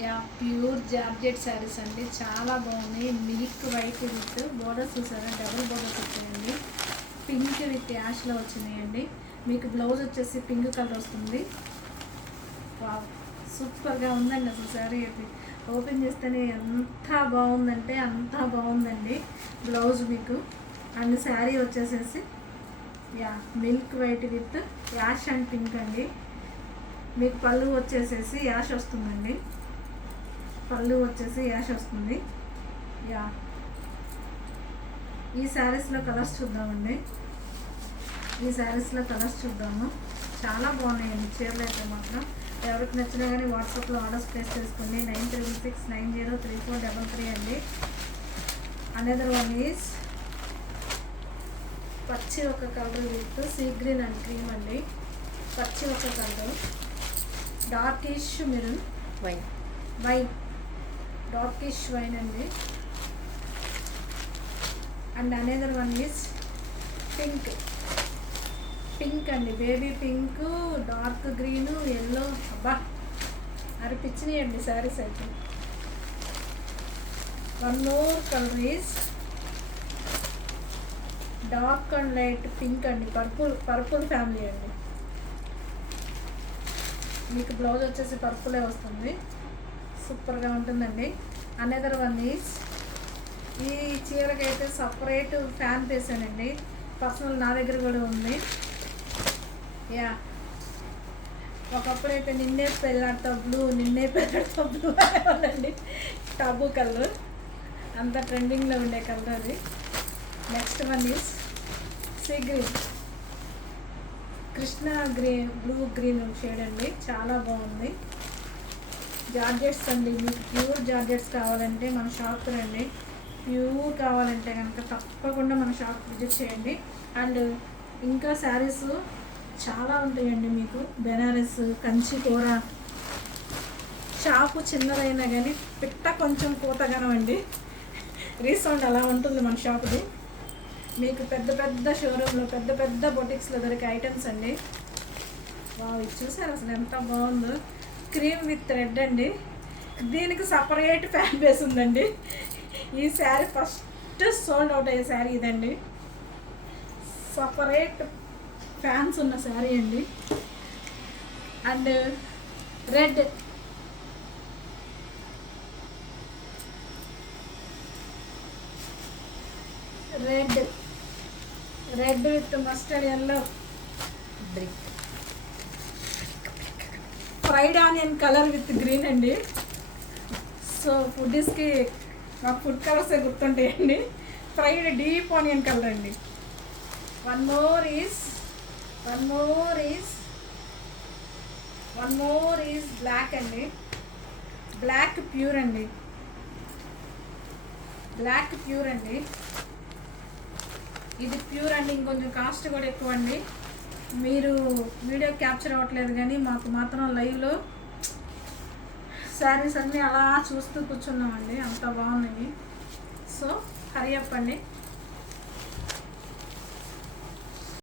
Yeah pure georgette saris అండి, చాలా బాగున్నాయి. మిల్క్ వైట్ విత్ బోర్డర్స్ చూసారా, డబుల్ బోర్డర్స్ వచ్చాయండి. పింక్ విత్ యాష్లో వచ్చినాయండి. మీకు బ్లౌజ్ వచ్చేసి పింక్ కలర్ వస్తుంది. వావ్, సూపర్గా ఉందండి అసలు శారీ అయితే. ఓపెన్ చేస్తేనే ఎంత బాగుందంటే అంత బాగుందండి బ్లౌజ్ మీకు. అండ్ శారీ వచ్చేసేసి yeah milk white with ash and pink అండి. మీకు పళ్ళు వచ్చేసేసి యాష్ వస్తుందండి. పళ్ళు వచ్చేసి యాష్ వస్తుంది. యా ఈ శారీస్లో కలర్స్ చూద్దామండి. ఈ శారీస్లో కలర్స్ చూద్దాము. చాలా బాగున్నాయండి చీరలు అయితే మాత్రం. ఎవరికి నచ్చినా కానీ వాట్సాప్లో ఆర్డర్స్ ప్లేస్ చేసుకోండి. 9369034333 అండి. అనదర్ వన్ ఈజ్ పచ్చి ఒక colour with sea green and cream అండి. పచ్చి ఒక colour, darkish maroon wine darkish wine అండి. And another one is pink అండి, baby pink, dark green, yellow. అబ్బా అనిపించినాయండి శారీస్ అయితే. One more colour is dark and light pink అండి, purple family అండి. మీకు బ్లౌజ్ వచ్చేసి పర్పులే వస్తుంది, సూపర్గా ఉంటుందండి. అనదర్ వన్ ఈజ్ ఈ చీరకైతే సపరేట్ ఫ్యాన్ వేసానండి, పర్సనల్ నా దగ్గర కూడా ఉంది. యా ఒకప్పుడైతే నిన్నే పెళ్ళాడుతో బ్లూ అనేవాళ్ళండి. టబు కలర్ అంత ట్రెండింగ్లో ఉండే కలర్ అది. Next one is sea green, Krishna green, blue green shade అండి, చాలా బాగుంది. జార్జెట్స్ అండి, మీకు ప్యూర్ జార్జెట్స్ కావాలంటే మన షాప్కి రండి. ప్యూర్ కావాలంటే కనుక తప్పకుండా మన షాప్ విజిట్ చేయండి. అండ్ ఇంకా శారీస్ చాలా ఉంటాయండి మీకు. బెనారస్, కంచి కూర, షాపు చిన్నదైనా కానీ పిట్ట కొంచెం కూతగానం అండి, రీసౌండ్ అలా ఉంటుంది మన షాపుది. మీకు పెద్ద పెద్ద షోరూంలో పెద్ద పెద్ద బొటిక్స్లో దొరికే ఐటమ్స్ అండి. ఇది చూసారు అసలు ఎంత బాగుందో. క్రీమ్ విత్ రెడ్ అండి, దీనికి సపరేట్ ఫ్యాన్ బేస్ ఉందండి. ఈ శారీ ఫస్ట్ సోల్డ్ అవుట్ అయ్యే శారీ ఇదండి. సపరేట్ ఫ్యాన్స్ ఉన్న శారీ అండి. And red with mustard yellow, fried onion colour with green అండి. సో ఫుడ్స్కి మాకు ఫుడ్ కలర్సే గుర్తుంటాయండి. ఫ్రైడ్ డీప్ ఆనియన్ కలర్ అండి. వన్ మోర్ ఈజ్ బ్లాక్ అండి, బ్లాక్ ప్యూర్ అండి. ఇది ప్యూర్ అండి, ఇంకొంచెం కాస్ట్ కూడా ఎక్కువ అండి. మీరు వీడియో క్యాప్చర్ అవ్వట్లేదు కానీ మాకు మాత్రం లైవ్లో శారీస్ అన్నీ అలా చూస్తూ కూర్చున్నామండి, అంత బాగున్నాయి. సో హరి అప్ అండి.